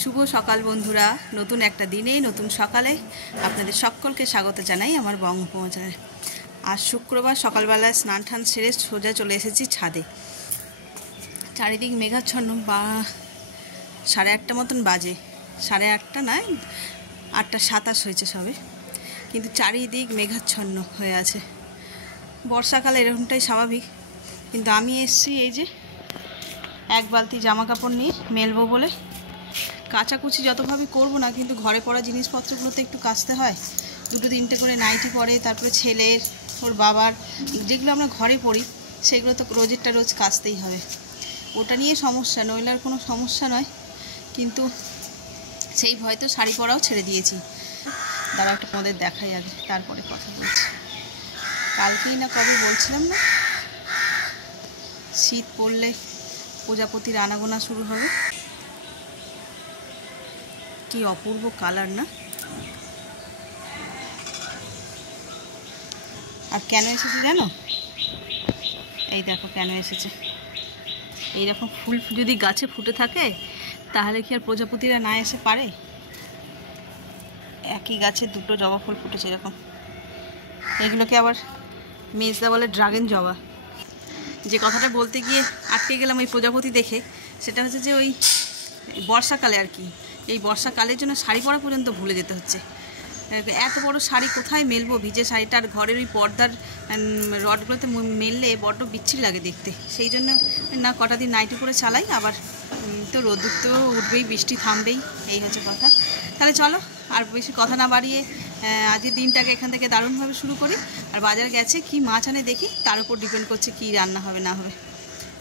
শুভ সকাল বন্ধুরা, নতুন একটা দিনে নতুন সকালে আপনাদের সকলকে স্বাগত জানাই আমার বঙ্গোপচারে। আজ শুক্রবার সকালবেলায় স্নান টান সেরে সোজা চলে এসেছি ছাদে। চারিদিক মেঘাচ্ছন্ন, বা 8:30 মতন বাজে, 8:30 নয়, 8:27 হয়েছে সবে, কিন্তু চারিদিক মেঘাচ্ছন্ন হয়ে আছে। বর্ষাকালে এরকমটাই স্বাভাবিক, কিন্তু আমি এসেছি এই যে এক বালতি জামা কাপড় নিয়ে মেলবো বলে। কাচাকুচি যতভাবে করবো না, কিন্তু ঘরে পড়া জিনিসপত্রগুলো তো একটু কাচতে হয়। 2-3টে করে নাইটি পরে, তারপরে ছেলের, ওর বাবার, যেগুলো আমরা ঘরে পড়ি সেগুলো তো রোজেরটা রোজ কাচতেই হবে। ওটা নিয়ে সমস্যা, নইলে আর কোনো সমস্যা নয়, কিন্তু সেই ভয়তো শাড়ি পরাও ছেড়ে দিয়েছি। দাঁড়া একটা তোমাদের দেখাই আগে, তারপরে কথা বলছি। কালকেই না কবে বলছিলাম না, শীত পড়লে প্রজাপতির আনাগোনা শুরু হবে। কি অপূর্ব কালার না! আর কেন এসেছে জানো? এই দেখো কেন এসেছে। এইরকম ফুল যদি গাছে ফুটে থাকে তাহলে কি আর প্রজাপতিরা না এসে পারে? একই গাছে দুটো জবা ফুল ফুটেছে এরকম। এগুলোকে আবার মেজদা বলে ড্রাগন জবা। যে কথাটা বলতে গিয়ে আটকে গেলাম ওই প্রজাপতি দেখে, সেটা হচ্ছে যে ওই বর্ষাকালে আর কি, এই বর্ষাকালের জন্য শাড়ি পরা পর্যন্ত ভুলে যেতে হচ্ছে। এত বড় শাড়ি কোথায় মেলবো? ভিজে শাড়িটার ঘরের ওই পর্দার রডগুলোতে মেললে বড্ড বিচ্ছিরি লাগে দেখতে। সেই জন্য না কটা দিন নাইটি করে চালাই, আবার তো রোদ্দুর তো উঠবেই, বৃষ্টি থামবেই, এই হচ্ছে কথা। তাহলে চলো আর বেশি কথা না বাড়িয়ে আজকের দিনটাকে এখান থেকে দারুণভাবে শুরু করি। আর বাজার গেছে কি মাছ আনে দেখি, তার উপর ডিপেন্ড করছে কি রান্না হবে না হবে।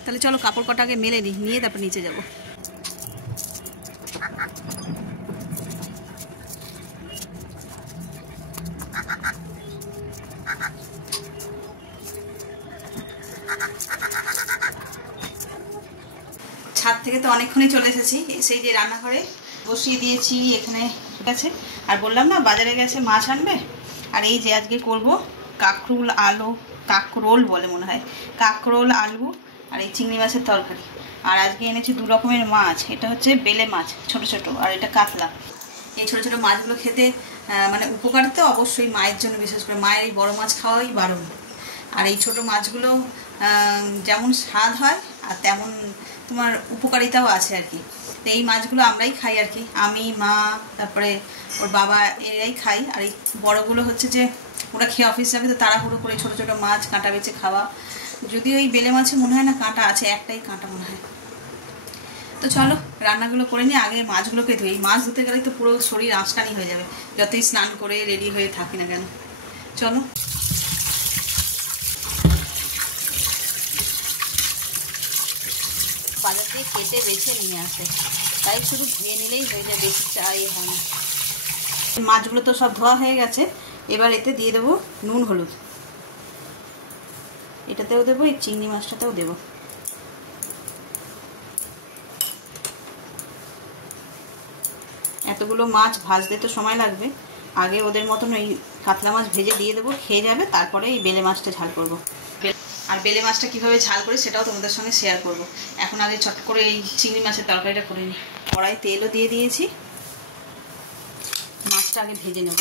তাহলে চলো কাপড় কটাকে মেলে নিই, নিয়ে তারপর নিচে যাবো। ছাদ থেকে তো অনেকক্ষণই চলে এসেছি, সেই যে রান্নাঘরে বসিয়ে দিয়েছি এখানে, ঠিক আছে। আর বললাম না বাজারে গেছে মাছ আনবে, আর এই যে আজকে করব কাঁকরোল আলু, কাঁকরোল বলে মনে হয়, কাঁকরোল আলু আর এই চিংড়ি মাছের তরকারি। আর আজকে এনেছি 2 রকমের মাছ, এটা হচ্ছে বেলে মাছ ছোট ছোট, আর এটা কাতলা। এই ছোট ছোট মাছগুলো খেতে মানে উপকার তো অবশ্যই, মায়ের জন্য বিশেষ করে, মায়ের এই বড় মাছ খাওয়াই বারণ। আর এই ছোট মাছগুলো যেমন স্বাদ হয় আর তেমন তোমার উপকারিতাও আছে আর কি। তো এই মাছগুলো আমরাই খাই আর কি, আমি, মা, তারপরে ওর বাবা, এরাই খাই। আর এই বড়গুলো হচ্ছে যে ওরা খেয়ে অফিস যাবে, তো তাড়াহুড়ো করে ছোটো ছোটো মাছ কাঁটা বেছে খাওয়া। যদিও এই বেলে মাছে মনে হয় না কাঁটা আছে, একটাই কাঁটা মনে হয়। তো চলো রান্নাগুলো করে নিই, আগে মাছগুলোকে ধুই। মাছ ধুতে গেলেই তো পুরো শরীর আঁশটানি হয়ে যাবে, যতই স্নান করে রেডি হয়ে থাকি না কেন। চলো বাজার দিয়ে কেটে বেছে নিয়ে আসে, তাই শুধু ধুয়ে নিলেই হয়ে যায়, বেশি চাই হয় না। মাছগুলো তো সব ধোয়া হয়ে গেছে, এবার এতে দিয়ে দেবো নুন হলুদ, এটাতেও দেবো, এই চিংড়ি মাছটাতেও দেবো। এতগুলো মাছ ভাজতে তো সময় লাগবে, আগে ওদের মতন ওই কাতলা মাছ ভেজে দিয়ে দেবো, খেয়ে যাবে, তারপরে এই বেলে মাছটা ঝাল করবো। আর বেলে মাছটা কীভাবে ঝাল করি সেটাও তোমাদের সঙ্গে শেয়ার করব। এখন আগে চট করে এই চিংড়ি মাছের তরকারিটা করে নিই। কড়াই তেলও দিয়ে দিয়েছি, মাছটা আগে ভেজে নেব।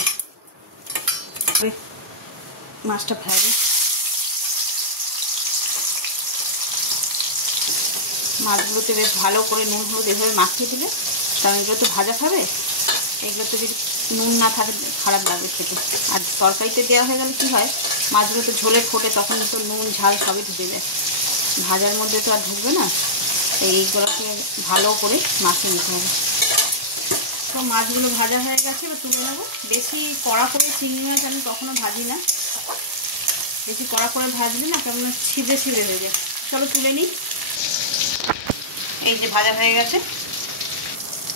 মাছটা ভেজে মাছগুলোতে বেশ ভালো করে নুন হলুদ এভাবে মাখিয়ে দিলে, কারণ এগুলো তো ভাজা খাবে, এগুলো তো যদি নুন না থাকে খারাপ লাগবে খেতে। আর তরকারিতে দেওয়া হয়ে গেলে কী হয়, মাছগুলো তো ঝোলে ফোটে, তখন তো নুন ঝাল সবই ঢুকে যায়, ভাজার মধ্যে তো আর ঢুকবে না। এইগুলোকে ভালো করে মাখিয়ে নিতে হবে। তো মাছগুলো ভাজা হয়ে গেছে, এবার তুলে নেবো। বেশি কড়া করে চিংড়ি মাছ আমি কখনো ভাজি না, বেশি কড়া করে ভাজলে না কেমন ছিদ্রে ছিদ্রে হয়ে যায়। চলো তুলে নিই। এই যে ভাজা হয়ে গেছে,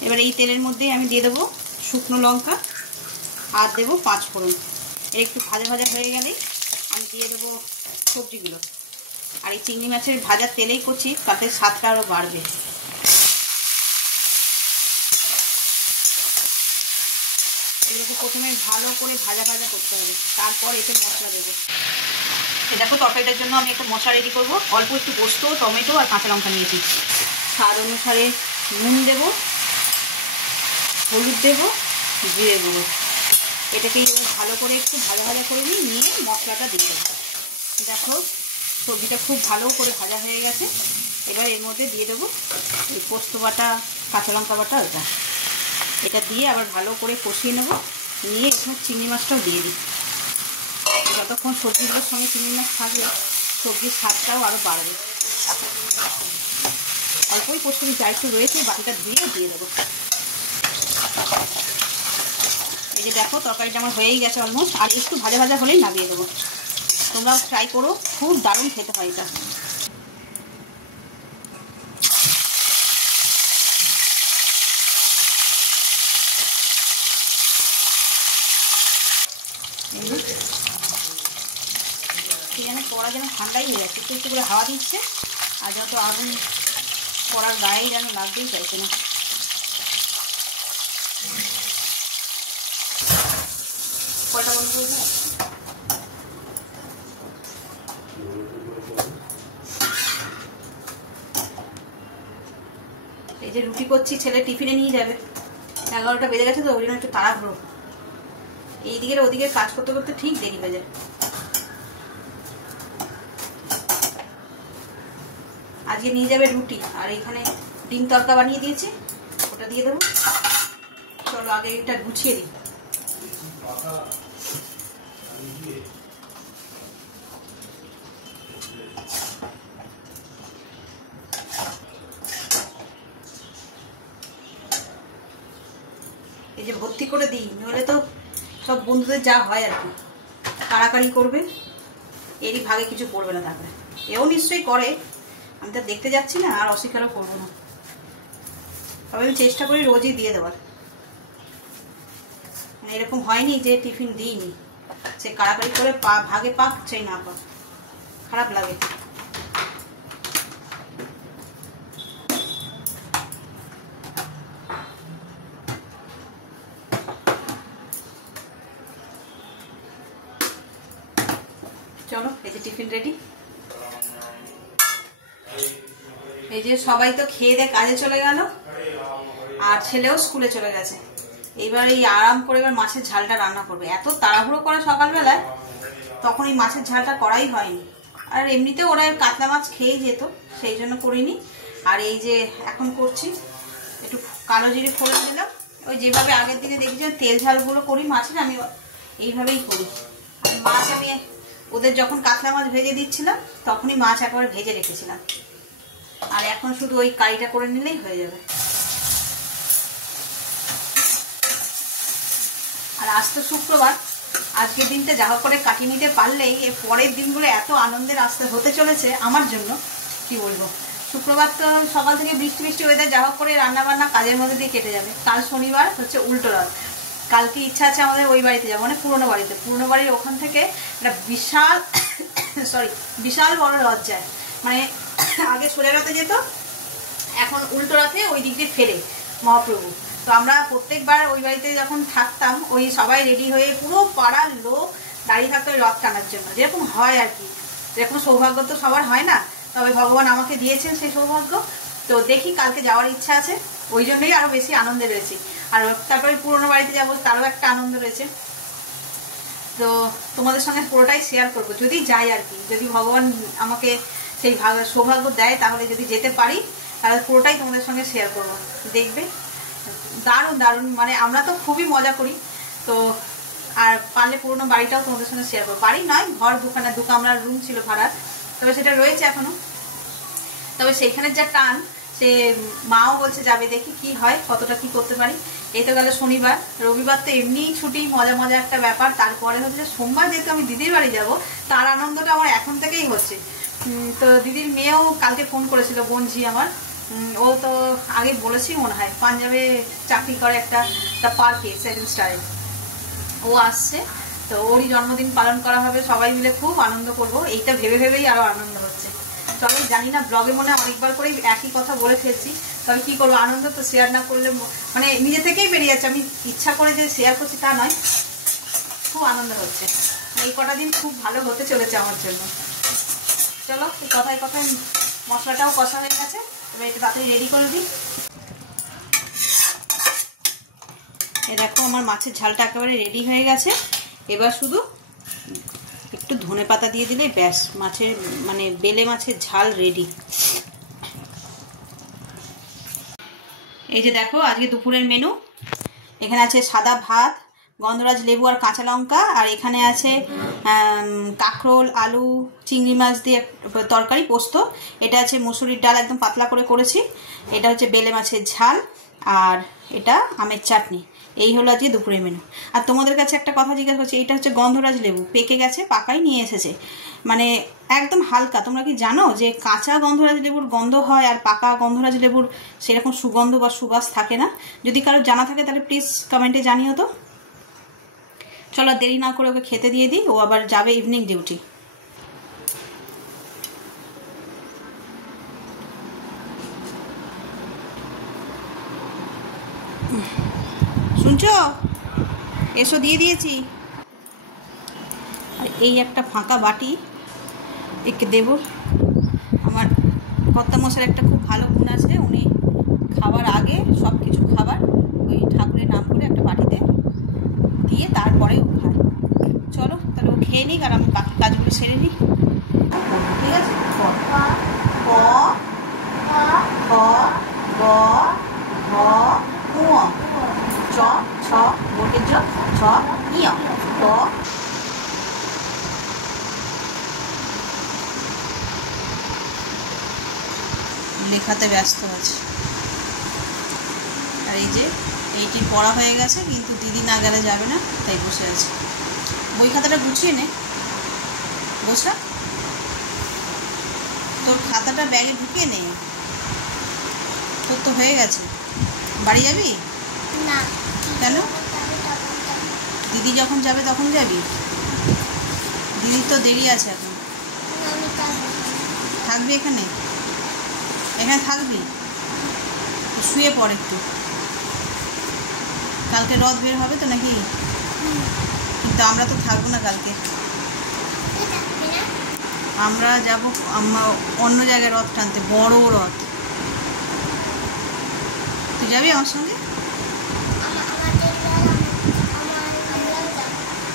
এবার এই তেলের মধ্যেই আমি দিয়ে দেবো শুকনো লঙ্কা আর দেবো 5 ফোড়ন। একটু ভাজা ভাজা হয়ে গেলেই আমি দিয়ে দেবো সবজিগুলো। আর এই চিংড়ি মাছের ভাজার তেলেই করছি, তাতে স্বাদটা আরও বাড়বে। এগুলোকে প্রথমে ভালো করে ভাজা ভাজা করতে হবে, তারপর এতে মশলা দেবো। দেখো তরকারিটার জন্য আমি একটা মশলা রেডি করবো। অল্প একটু পোস্ত, টমেটো আর কাঁচা লঙ্কা নিয়েছি। স্বাদ অনুসারে নুন দেবো, হলুদ দেবো, জিরে গুঁড়ো। এটাকে এবার ভালো করে একটু ভাজা করে নিয়ে মশলাটা দিয়ে দেবো। দেখো সবজিটা খুব ভালো করে ভাজা হয়ে গেছে। এবার এর মধ্যে দিয়ে দেবো এই পোস্ত বাটা, কাঁচা লঙ্কা বাটা, এটা দিয়ে আবার ভালো করে কষিয়ে নেবো। নিয়ে এখানে চিংড়ি মাছটাও দিয়ে দিই। যতক্ষণ সবজিগুলোর সঙ্গে চিংড়ি মাছ থাকবে সবজির স্বাদটাও আরও বাড়বে। অল্পই পোস্ত যা একটু রয়েছে বাটিটা ধুয়ে দিয়ে দেবো। এই যে দেখো তরকারিটা আমার হয়েই গেছে অলমোস্ট। আর একটু ভাজা হলেই নামিয়ে দেবো। তোমরাও ট্রাই করো, খুব দারুণ খেতে হয় এটা। সেখানে কড়া যেন ঠান্ডাই হয়ে যাচ্ছে, একটু করে হাওয়া দিচ্ছে। আর যত আগুন কড়ার গায়ে যেন লাগতেই চাইছে না। কয়টা বন্ধ করে দেবো। এই যে রুটি করছি, ছেলে টিফিনে নিয়ে যাবে। 11টা বেজে গেছে তো ওই জন্য একটু তাড়াহুড়ো। এইদিকে ওদিকে কাজ করতে করতে ঠিক দেরি হয়ে যায়। আজকে নিয়ে যাবে রুটি, আর এখানে ডিম তড়কা বানিয়ে দিয়েছি, ওটা দিয়ে দেবো। চলো আগে এটা গুছিয়ে দিই। এই যে ভর্তি করে দিই, নইলে তো সব বন্ধুদের যা হয় আর কি, কাড়াকাড়ি করবে, এরই ভাগে কিছু পড়বে না। তারপরে এও নিশ্চয়ই করে, আমি তো দেখতে যাচ্ছি না, আর অস্বীকারও করবো না। তবে আমি চেষ্টা করি রোজই দিয়ে দেওয়ার। এরকম হয়নি যে টিফিন দিইনি, সে কাড়াকাড়ি করে ভাগে পাক চাই না পাক, খারাপ লাগে। চলো এই যে টিফিন রেডি। এই যে সবাই তো খেয়ে দিয়ে কাজে চলে গেল, আর ছেলেও স্কুলে চলে গেছে। এইবার এই আরাম করে এবার মাছের ঝালটা রান্না করবে। এত তাড়াহুড়ো করে সকালবেলায়, তখন এই মাছের ঝালটা করাই হয়নি। আর এমনিতে ওরা কাতলা মাছ খেয়ে যেত, সেই জন্য করিনি। আর এই যে এখন করছি, একটু কালো জিরে ফোড়ন দিলাম। ওই যেভাবে আগের দিনে দেখেছিলাম তেল ঝালগুলো করি মাছের, আমি এইভাবেই করি। আর মাছ আমি ওদের যখন কাতলা মাছ ভেজে দিচ্ছিলাম তখনই মাছ একবার ভেজে রেখেছিলাম। আর এখন শুধু ওই কারিটা করে নিলেই হয়ে যাবে। আর আজ তো শুক্রবার, আজকের দিনটা যা করে কাটিয়ে নিতে পারলেই এর পরের দিনগুলো এত আনন্দের আসতে হতে চলেছে আমার জন্য, কি বলবো। শুক্রবার তো সকাল থেকে বৃষ্টি ওয়েদার, যা করে রান্না বান্না কাজের মধ্যে দিয়ে কেটে যাবে। কাল শনিবার হচ্ছে উল্টো রথ। কালকে ইচ্ছা আছে আমাদের ওই বাড়িতে যাবো, মানে পুরোনো বাড়িতে। পুরোনো বাড়ির ওখান থেকে একটা বিশাল বড় রথ যায়। মানে আগে সোজা রথে যেত, এখন উল্টো রথে ওই দিক দিয়ে ফেরে মহাপ্রভু। তো আমরা প্রত্যেকবার ওই বাড়িতে যখন থাকতাম, ওই সবাই রেডি হয়ে পুরো পাড়ার লোক দাঁড়িয়ে থাকতো রথ টানার জন্য, যেরকম হয় আর কি। যেরকম সৌভাগ্য তো সবার হয় না, তবে ভগবান আমাকে দিয়েছেন সেই সৌভাগ্য। তো দেখি, কালকে যাওয়ার ইচ্ছা আছে, ওই জন্যই আরো বেশি আনন্দে রয়েছি। আর তারপরে পুরোনো বাড়িতে যাবো, তারও একটা আনন্দ রয়েছে। তো তোমাদের সঙ্গে পুরোটাই শেয়ার করবো যদি যাই আর কি। যদি ভগবান আমাকে সেই সৌভাগ্য দেয়, তাহলে যদি যেতে পারি, তাহলে পুরোটাই তোমাদের সঙ্গে শেয়ার করবো। দেখবে দারুণ দারুণ, মানে আমরা তো খুবই মজা করি। তো আর পারলে পুরোনো বাড়িটাও তোমাদের সঙ্গে শেয়ার করবো। বাড়ি নয়, ঘর, দু কামরার রুম ছিল ভাড়ার, তবে সেটা রয়েছে এখনো। তবে সেইখানের যা টান, সে মাও বলছে যাবে, দেখি কি হয়, কতটা কি করতে পারি। এই তো গেল শনিবার। রবিবার তো এমনিই ছুটি, মজা একটা ব্যাপার। তারপরে হচ্ছে সোমবার, যেহেতু আমি দিদির বাড়ি যাব, তার আনন্দটা আমার এখন থেকেই হচ্ছে। তো দিদির মেয়েও কালকে ফোন করেছিল, বোনঝি আমার। ও তো আগে বলেছি মনে হয়, পাঞ্জাবে চাকরি করে একটা পার্কে, 7 স্টারে। ও আসছে, তো ওরই জন্মদিন পালন করা হবে, সবাই মিলে খুব আনন্দ করব। এইটা ভেবেই আরো আনন্দ হচ্ছে। তবে জানি না, ব্লগে মনে অনেকবার করেই একই কথা বলে ফেলছি, তবে কি করবো, আনন্দ তো শেয়ার না করলে মানে নিজে থেকেই বেরিয়ে যাচ্ছে। আমি ইচ্ছা করে যে শেয়ার করছি তা নয়, খুব আনন্দ হচ্ছে। এই কটা দিন খুব ভালো হতে চলেছে আমার জন্য। চলো কথায় মশলাটাও কষা হয়ে গেছে, এবার এটা তাড়াতাড়ি রেডি করে দিই। এই দেখো আমার মাছের ঝালটা একেবারে রেডি হয়ে গেছে। এবার শুধু একটু ধনেপাতা দিয়ে দিলে ব্যাস মাছের মানে বেলে মাছের ঝাল রেডি। এই যে দেখো আজকে দুপুরের মেনু। এখানে আছে সাদা ভাত, গন্ধরাজ লেবু আর কাঁচা লঙ্কা, আর এখানে আছে কাঁকরোল আলু চিংড়ি মাছ দিয়ে তরকারি পোস্ত। এটা আছে মুসুরির ডাল একদম পাতলা করে করেছি। এটা হচ্ছে বেলে মাছের ঝাল, আর এটা আমের চাটনি। এই হলো আজকে দুপুরের মেনু। আর তোমাদের কাছে একটা কথা জিজ্ঞাসা করছি, এইটা হচ্ছে গন্ধরাজ লেবু, পেকে গেছে, পাকাই নিয়ে এসেছে, মানে একদম হালকা। তোমরা কি জানো যে কাঁচা গন্ধরাজ লেবুর গন্ধ হয় আর পাকা গন্ধরাজ লেবুর সেরকম সুগন্ধ বা সুবাস থাকে না? যদি কারোর জানা থাকে তাহলে প্লিজ কমেন্টে জানিও তো। চলো দেরি না করে ওকে খেতে দিয়ে দিই, ও আবার যাবে ইভিনিং ডিউটি। শুনছো? এসো, দিয়ে দিয়েছি। আর এই একটা ফাঁকা বাটি একে দেব। আমার কর্তামশাইয়ের একটা খুব ভালো গুণ আছে, উনি খাবার আগে সব কিছু খাবার ওই ঠাকুরের নাম করে একটা বাটিতে দিয়ে তারপরে ও খায়। চলো তাহলে ও খেয়ে নিক আর আমি বাকি কাজগুলো সেরে নিই, ঠিক আছে? ক খ গ ঘ ঙ চ ছ বর্গের জ ছ ইয় ট। লেখাতে ব্যস্ত আছে। আর এই যে এইটি পড়া হয়ে গেছে, কিন্তু দিদি না গেলে যাবে না, তাই বসে আছে। বই খাতাটা গুছিয়ে নে, বসা। তোর খাতাটা ব্যাগে ঢুকিয়ে নে, তোর তো হয়ে গেছে। বাড়ি যাবি না? কেন? দিদি যখন যাবে তখন যাবি? দিদির তো দেরি আছে এখন। থাকবি এখানে? এখানে থাকবি? শুয়ে পড় একটু। কালকে রথ বের হবে তো নাকি? কিন্তু আমরা তো থাকবো না কালকে, আমরা যাবো অন্য জায়গায় রথ টানতে, বড় রথ। তুই যাবি আমার সঙ্গে?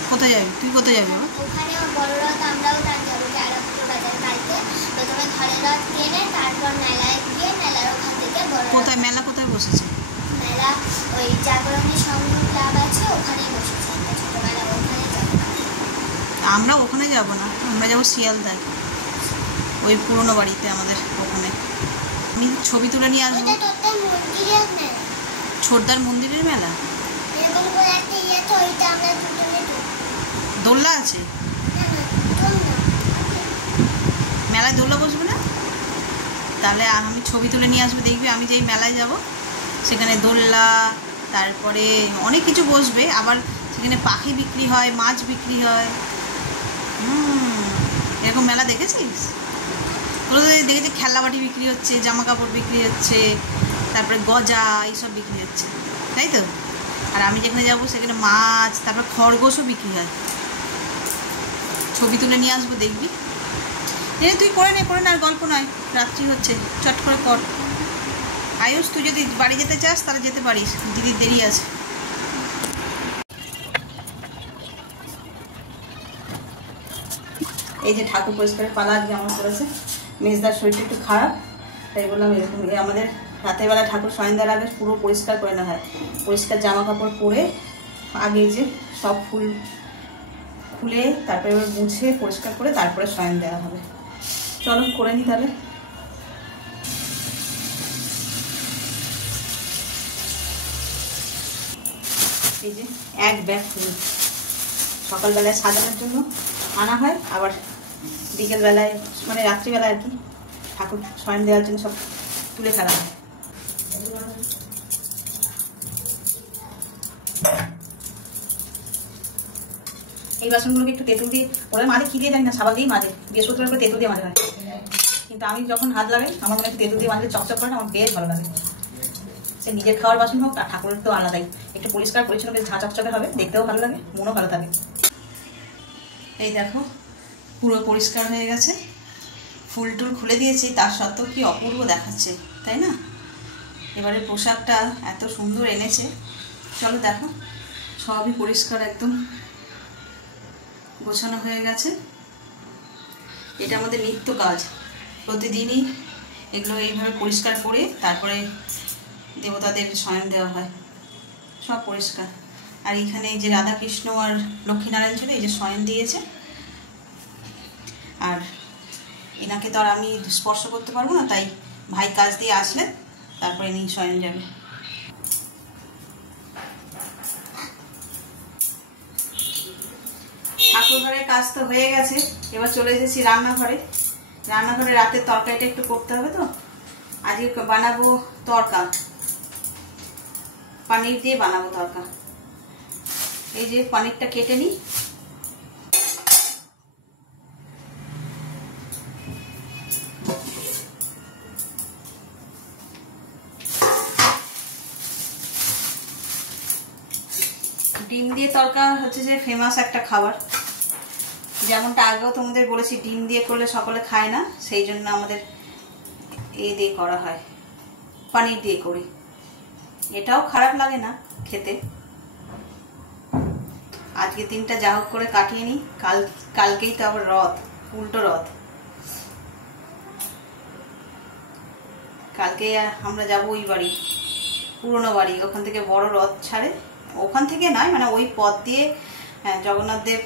কোথায় যাবি? তুই কোথায় যাবি? কোথায় মেলা? কোথায় বসেছে মেলা? ওই জাগরণী সংঘ ক্লাব আছে, ওখানে বসেছে একটা ছোট মেলা, ওখানে যাব। আমরা ওখানে যাব না, আমরা যাবো শিয়ালদায়, ওই পুরনো বাড়িতে আমাদের ওখানে। আমি ছবি তুলে নিয়ে আসবো। ছোটদার মন্দিরের মেলা? দোলনা আছে? মেলায় দোলনা বসবে না? তাহলে আমি ছবি তুলে নিয়ে আসবো, দেখবি আমি যেই মেলায় যাব সেখানে দোলনা, তারপরে অনেক কিছু বসবে, আবার সেখানে পাখি বিক্রি হয়, মাছ বিক্রি হয়। এরকম মেলা দেখেছিস? তোরা তো দেখেছি খেলনাবাটি বিক্রি হচ্ছে, জামা কাপড় বিক্রি হচ্ছে, তারপরে গজা এইসব বিক্রি হচ্ছে, তাই তো? আর আমি যেখানে যাবো সেখানে মাছ, তারপর খরগোশও বিক্রি হয়। ছবি তুলে নিয়ে আসবো, দেখবি। তুই করে নে, আর গল্প নয়, রাত্রি হচ্ছে, চট করে কর। আয়ুষ, তুই যদি বাড়ি যেতে চাস তাহলে যেতে পারিস, দিদির দেরি আছে। এই যে ঠাকুর পরিষ্কারের পালা আজকে আমার করেছে। মেজদার শরীরটা একটু খারাপ, তাই বললাম এরকম আমাদের রাতের বেলা ঠাকুর শয়ন দেওয়ার আগে পুরো পরিষ্কার করে নেওয়া হয়। পরিষ্কার জামা কাপড় পরে আগে যে সব ফুল খুলে তারপরে মুছে পরিষ্কার করে তারপরে শয়ন দেওয়া হবে। চলো করে নি তাহলে। এই যে এক ব্যাগ ফুল সকালবেলায় সাজানোর জন্য আনা হয়, আবার বিকেলবেলায় মানে রাত্রিবেলায় আর কি ঠাকুর শয়ন দেওয়ার জন্য সব তুলে ফেলা হয়। এই বাসনগুলোকে একটু তেঁতুল দিয়ে, ওরা মাঝে কি দিয়ে জানি না, সাবান দিয়েই মাঝে, বৃহস্পতিবার করে তেঁতুল দিয়ে মাঝে হয়। কিন্তু আমি যখন হাত লাগাই আমার মনে একটু তেঁতুল দিয়ে মাঝে চকচক করে না, আমার বেশ ভালো লাগে। সে নিজের খাওয়ার বাসন হোক আর ঠাকুরের তো আলাদাই, একটু পরিষ্কার পরিচ্ছন্ন বেশ ঝাঁ চকচকে হবে, দেখতেও ভালো লাগে, মনও ভালো থাকে। এই দেখো পুরো পরিষ্কার হয়ে গেছে, ফুল টুল খুলে দিয়েছি, তার সত্ত্বেও কি অপূর্ব দেখাচ্ছে, তাই না? এবারে পোশাকটা এত সুন্দর এনেছে, চলো দেখো, সবই পরিষ্কার একদম গোছানো হয়ে গেছে। এটা আমাদের নিত্য কাজ, প্রতিদিনই এগুলো এইভাবে পরিষ্কার করে তারপরে দেবতাদের শয়ন দেওয়া হয়, সব পরিষ্কার। আর এখানে এই যে রাধাকৃষ্ণ আর লক্ষ্মীনারায়ণ ছিল, এই যে শয়ন দিয়েছে। আর এনাকে তো আর আমি স্পর্শ করতে পারবো না, তাই ভাই কাজ দিয়ে আসলে তারপরে ইনি শয়ন যাবে। ঠাকুর ঘরের কাজ তো হয়ে গেছে, এবার চলে এসেছি রান্নাঘরে। রান্নাঘরে রাতের তরকারিটা একটু করতে হবে, তো আজকে বানাবো তরকা, পনির দিয়ে বানাবো তরকা। এই যে পনিরটা কেটে নিই। ডিম দিয়ে তরকা হচ্ছে যে ফেমাস একটা খাবার, যেমনটা আগেও তোমাদের বলেছি, ডিম দিয়ে করলে সকলে খায় না, সেই জন্য আমাদের এই দিয়ে করা হয়, পনির দিয়ে করি। এটাও খারাপ লাগে না খেতে। আজকে দিনটা যা হোক করে কাটিয়ে নিই, কালকেই তো আবার রথ, উল্টো রথ। কালকে আমরা যাবো ওই বাড়ি, পুরনো বাড়ি, ওখান থেকে বড় রথ ছাড়ে, ওখান থেকে নয় মানে ওই পথ দিয়ে জগন্নাথ দেব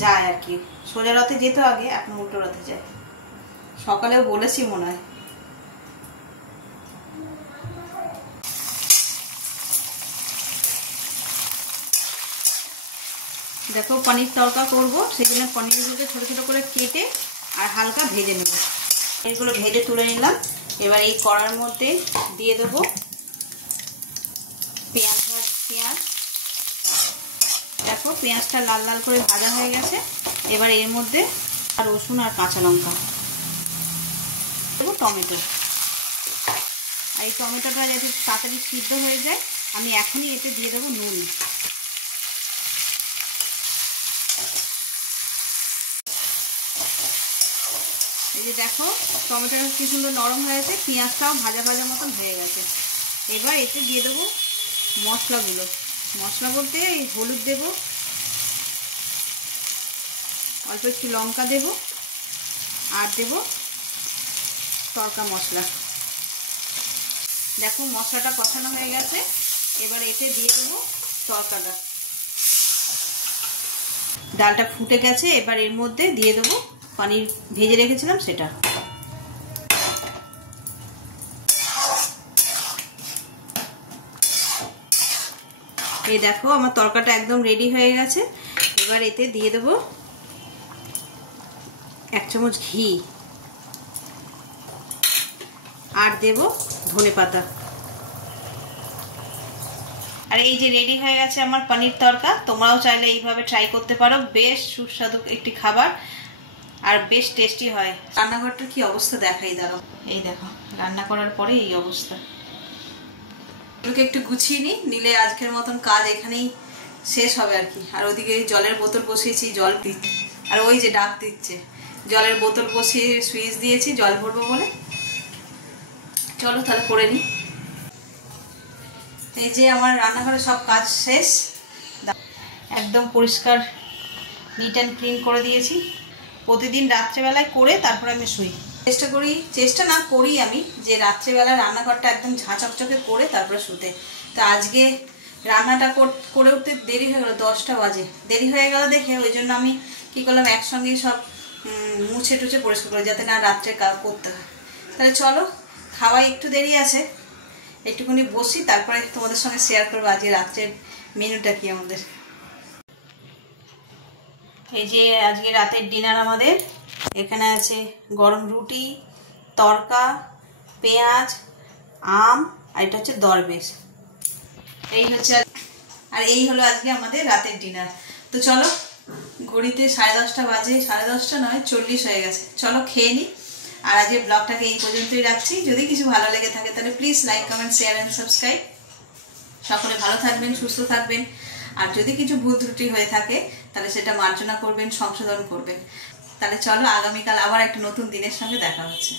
যায় আর কি। সোজা রথে যেত আগে, এখন উল্টো রথে যায়। সকালেও বলেছি মনে হয়। দেখো পনির তরকা করবো, সেই জন্য পনিরগুলোকে ছোটো ছোটো করে কেটে আর হালকা ভেজে নেব। এগুলো ভেজে তুলে নিলাম। এবার এই কড়ার মধ্যে দিয়ে দেবো পেঁয়াজ। দেখো পেঁয়াজটা লাল লাল করে ভাজা হয়ে গেছে। এবার এর মধ্যে রসুন আর কাঁচা লঙ্কা দেবো, টমেটো। আর এই টমেটোটা যাতে তাড়াতাড়ি সিদ্ধ হয়ে যায়, আমি এখনই এতে দিয়ে দেবো নুন। এই যে দেখো টমেটোটা কি সুন্দর নরম হয়েছে, পেঁয়াজটাও ভাজা ভাজা মতন হয়ে গেছে। এবার এতে দিয়ে দেবো মশলাগুলো। মশলা বলতে এই হলুদ দেবো, অল্প একটু লঙ্কা দেবো, আর দেবো তরকা মশলা। দেখো মশলাটা কষানো হয়ে গেছে। এবার এতে দিয়ে দেবো তরকাটা। ডালটা ফুটে গেছে, এবার এর মধ্যে দিয়ে দেবো পনির ভেজে রেখেছিলাম সেটা। এই দেখো আমার তরকাটা একদম রেডি হয়ে গেছে। এবার এতে দিয়ে দেবো 1 চামচ ঘি, আর দেবো ধনেপাতা। আর এই যে রেডি হয়ে গেছে আমার পনির তরকা। তোমরাও চাইলে এইভাবে ট্রাই করতে পারো, বেশ সুস্বাদু একটি খাবার আর বেশ টেস্টি হয়। রান্নাঘরটার কি অবস্থা দেখাই দাঁড়াও। এই দেখো রান্না করার পরে এই অবস্থা। ওকে একটু গুছিয়ে নিলে আজকের মতন কাজ এখানেই শেষ হবে আর কি। আর ওদিকে জলের বোতল বসিয়েছি, জল দিতে। আর ওই যে ডাক দিচ্ছে, জলের বোতল বসিয়ে সুইচ দিয়েছি জল ভরবো বলে। চলো তাহলে করে নিই। এই যে আমার রান্নাঘরে সব কাজ শেষ, একদম পরিষ্কার নিট অ্যান্ড ক্লিন করে দিয়েছি। প্রতিদিন রাত্রেবেলায় করে তারপরে আমি শুই। চেষ্টা না করি আমি যে রাত্রেবেলা রান্নাঘরটা একদম ঝাঁচকচকে করে তারপরে শুতে। তো আজকে রান্নাটা করে উঠতে দেরি হয়ে গেলো, 10টা বাজে। দেরি হয়ে গেল দেখে ওই জন্য আমি কী করলাম, একসঙ্গেই সব মুছে টুছে পরিষ্কার করে, যাতে না রাত্রে করতে হয়। তাহলে চলো, খাওয়াই একটু দেরি আছে, একটুখানি বসি, তারপরে তোমাদের সঙ্গে শেয়ার করবো আজকে রাত্রের মেনুটা কি আমাদের। এই যে আজকে রাতের ডিনার আমাদের এখানে আছে গরম রুটি, তরকা, পেঁয়াজ, আম, আর এটা হচ্ছে দরবেশ। এই হচ্ছে, আর এই হলো আজকে আমাদের রাতের ডিনার। তো চলো, ঘড়িতে 10:30 বাজে, 10:30 নয় 40 হয়ে গেছে। চলো খেয়ে নিই। আর আজকে ব্লগটাকে এই পর্যন্তই রাখছি। যদি কিছু ভালো লেগে থাকে তাহলে please like, comment, share and subscribe. সকলে ভালো থাকবেন, সুস্থ থাকবেন। আর যদি কিছু ভুল ত্রুটি হয়ে থাকে তাহলে সেটা মার্জনা করবেন, সংশোধন করবেন। তাহলে চলো, আগামীকাল আবার একটা নতুন দিনের সঙ্গে দেখা হচ্ছে।